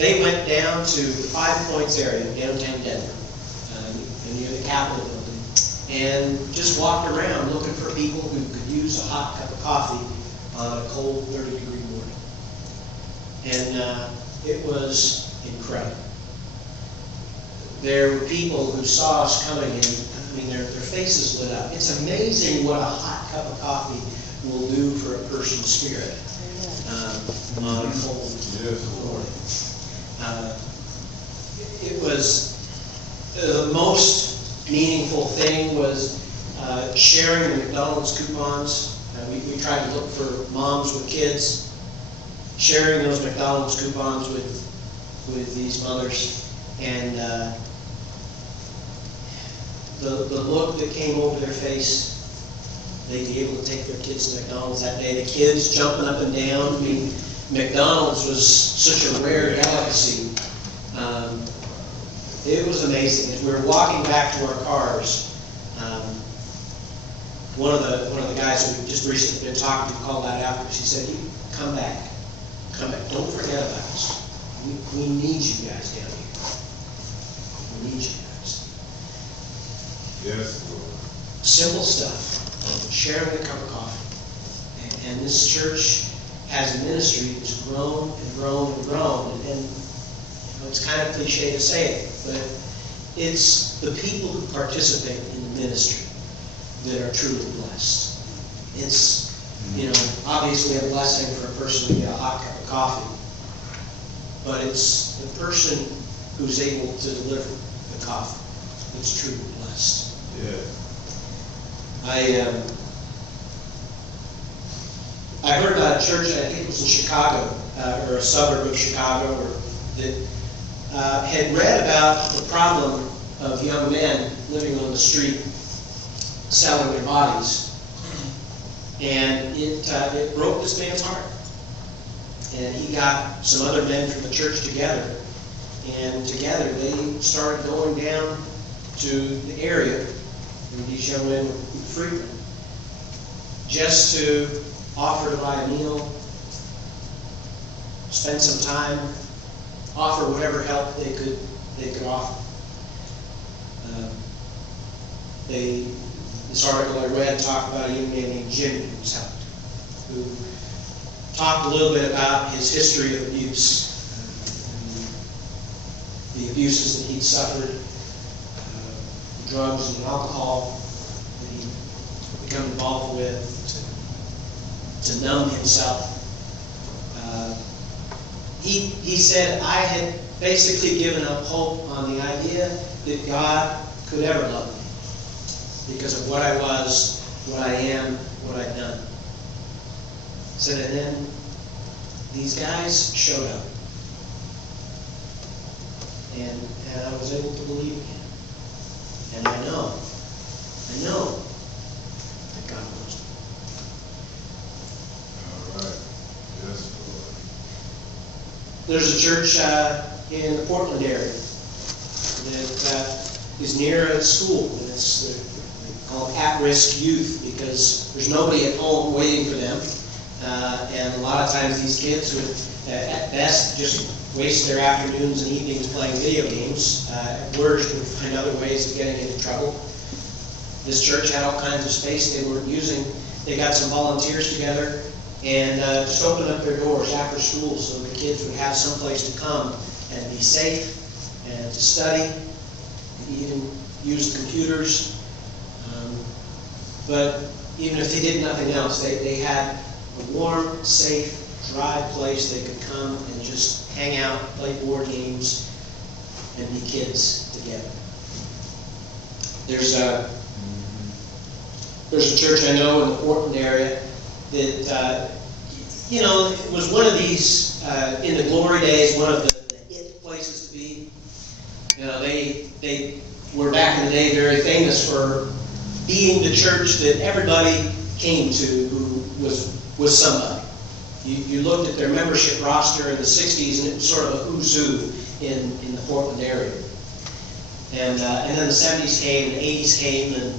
they went down to the Five Points area, downtown Denver, near the Capitol building, and just walked around looking for people who could use a hot cup of coffee on a cold 30-degree morning. And it was incredible. There were people who saw us coming in. I mean, their faces lit up. It's amazing what a hot cup of coffee will do for a person's spirit on a cold morning. It was the most meaningful thing was sharing the McDonald's coupons. We tried to look for moms with kids, sharing those McDonald's coupons with these mothers, and the look that came over their face, they'd be able to take their kids to McDonald's that day. The kids jumping up and down. I mean, McDonald's was such a rare delicacy. It was amazing. As we were walking back to our cars, one of the guys who just recently been talking to called that out because he said, come back. Don't forget about us. We need you guys down here. We need you guys. Yes, Lord. Simple stuff. Sharing a cup of coffee. And this church has a ministry that's grown and grown and grown. And it's kind of cliche to say it, but it's the people who participate in the ministry that are truly blessed. It's, obviously a blessing for a person to get a hot cup of coffee, but it's the person who's able to deliver the coffee that's truly blessed. Yeah. I heard about a church, I think it was in Chicago, or a suburb of Chicago, that had read about the problem of young men living on the street selling their bodies. And it broke this man's heart. And he got some other men from the church together. And together they started going down to the area where these young men would frequent, just to offer to buy a meal, spend some time, offer whatever help they could offer. This article I read talked about a young man named Jimmy who was helped, who talked a little bit about his history of abuse, the abuses that he'd suffered, the drugs and alcohol that he'd become involved with to numb himself. He said, I had basically given up hope on the idea that God could ever love me because of what I was, what I am, what I'd done. Said, and then these guys showed up. And I was able to believe again. And I know that God loves me. All right. Yes, Lord. There's a church in the Portland area that is near a school, and it's called at-risk youth because there's nobody at home waiting for them, and a lot of times these kids would, at best, just waste their afternoons and evenings playing video games. At worst, would find other ways of getting into trouble. This church had all kinds of space they weren't using. They got some volunteers together and just opened up their doors after school so the kids would have some place to come and be safe and to study, and even use computers. But even if they did nothing else, they had a warm, safe, dry place they could come and just hang out, play board games, and be kids together. There's a church I know in the Portland area that, it was one of these, in the glory days, one of the it places to be. They were back in the day very famous for being the church that everybody came to who was somebody. You looked at their membership roster in the 60s and it was sort of a who's who in the Portland area. And then the 70s came, and the 80s came, and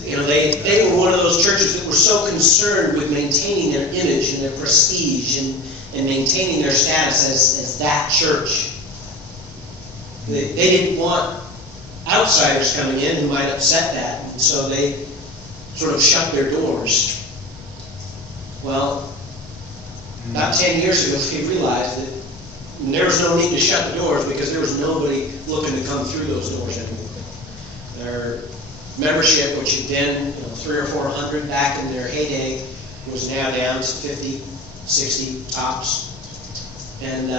they were one of those churches that were so concerned with maintaining their image and their prestige and maintaining their status as that church. They didn't want outsiders coming in who might upset that, and so they sort of shut their doors. Well, about 10 years ago, they realized that there was no need to shut the doors because there was nobody looking to come through those doors anymore. Their membership, which had been 300 or 400 back in their heyday, was now down to 50, 60 tops. And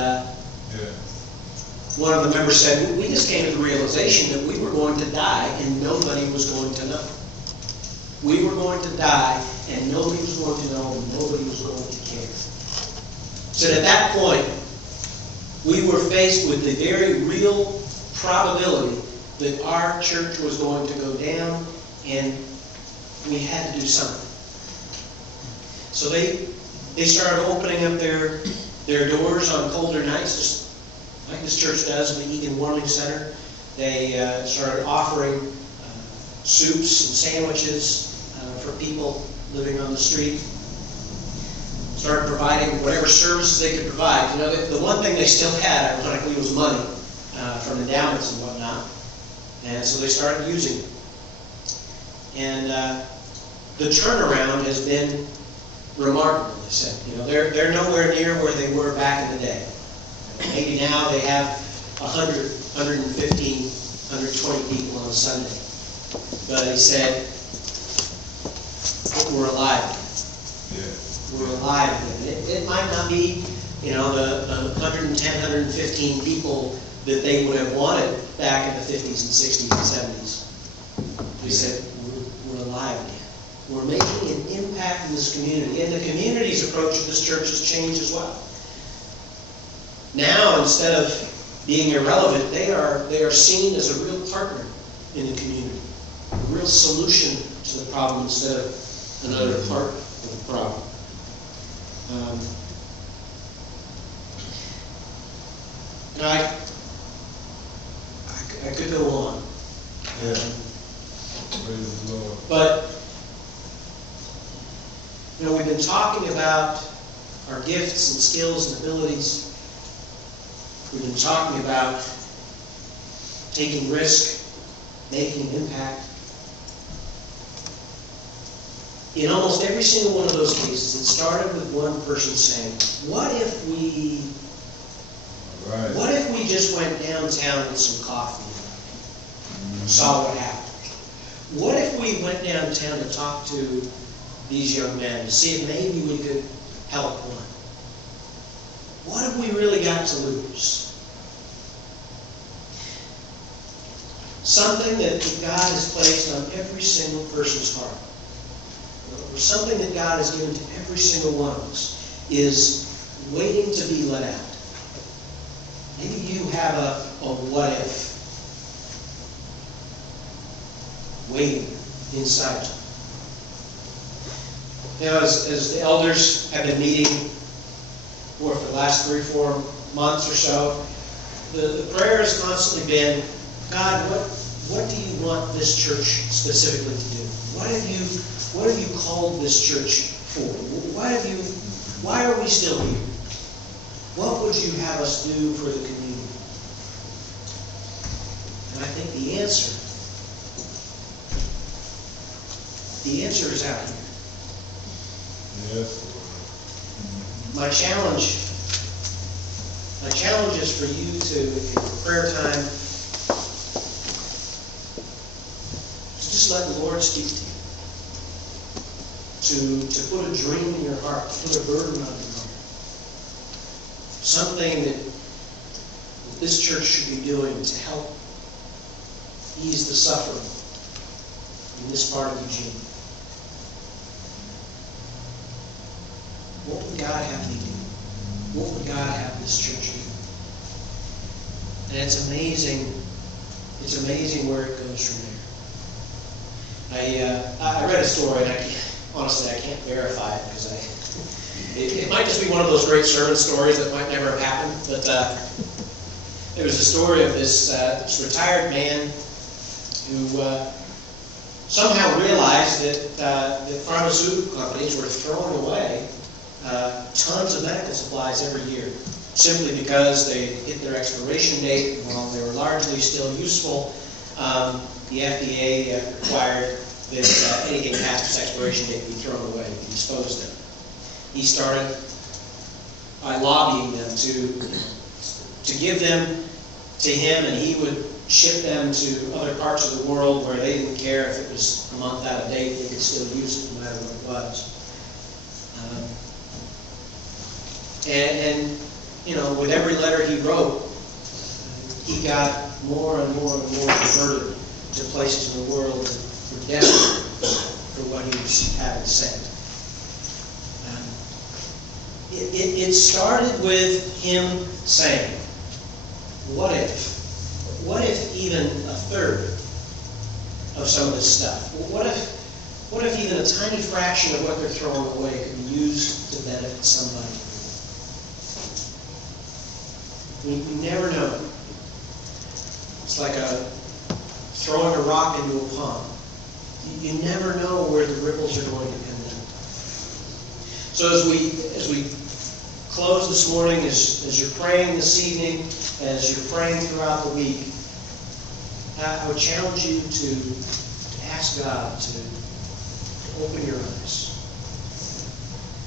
one of the members said, we just came to the realization that we were going to die and nobody was going to know. We were going to die and nobody was going to know and nobody was going to care. So at that point, we were faced with the very real probability that our church was going to go down, and we had to do something. So they started opening up their doors on colder nights, just like this church does in the Egan Warming Center. They started offering soups and sandwiches for people living on the street. Started providing whatever services they could provide. The one thing they still had, ironically, was money from endowments and whatnot. And so they started using it. And the turnaround has been remarkable, they said. They're nowhere near where they were back in the day. Maybe now they have 100, 115, 120 people on a Sunday. But he said, we're alive. Yeah. We're alive again. It might not be, the 110, 115 people that they would have wanted back in the 50s and 60s and 70s. We said, we're alive again. We're making an impact in this community. And the community's approach to this church has changed as well. Now, instead of being irrelevant, they are seen as a real partner in the community. A real solution to the problem instead of another part of the problem. I could go on. But, we've been talking about our gifts and skills and abilities. We've been talking about taking risk, making an impact. In almost every single one of those cases, it started with one person saying, what if we just went downtown with some coffee and saw what happened? What if we went downtown to talk to these young men to see if maybe we could help one? What have we really got to lose? Something that God has placed on every single person's heart, or something that God has given to every single one of us, is waiting to be let out. Maybe you have a what if waiting inside you. As the elders have been meeting for the last 3 or 4 months or so, the prayer has constantly been, God, what do you want this church specifically to do? What have you called this church for? Why are we still here? What would you have us do for the community? And I think the answer is out here. Yes. My challenge is for you to, in prayer time, to just let the Lord speak to you. To put a dream in your heart, to put a burden on your heart. Something that this church should be doing to help ease the suffering in this part of Eugene. What would God have me do? What would God have this church do? And it's amazing where it goes from there. I read a story, and honestly I can't verify it because it might just be one of those great sermon stories that might never have happened. But there was a story of this retired man who somehow realized that pharmaceutical companies were throwing away tons of medical supplies every year, simply because they hit their expiration date. While they were largely still useful, the FDA required that anything past its expiration date be thrown away, be disposed of. He started by lobbying them to give them to him, and he would ship them to other parts of the world where they didn't care if it was a month out of date, they could still use it no matter what it was. And you know, with every letter he wrote, he got more and more and more converted to places in the world that were desperate for what he was having to say. It started with him saying, what if even a third of some of this stuff, what if even a tiny fraction of what they're throwing away could be used to benefit somebody? You never know. It's like throwing a rock into a pond. You never know where the ripples are going to come down. So as we close this morning, as you're praying this evening, as you're praying throughout the week, I would challenge you to ask God to open your eyes.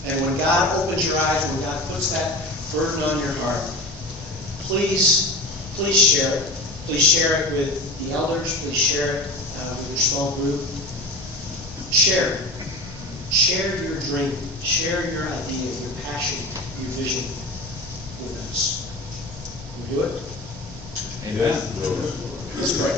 And when God opens your eyes, when God puts that burden on your heart, please share it. Please share it with the elders. Please share it with your small group. Share it. Share your dream. Share your idea, your passion, your vision with us. Will you do it? Amen. Let's pray.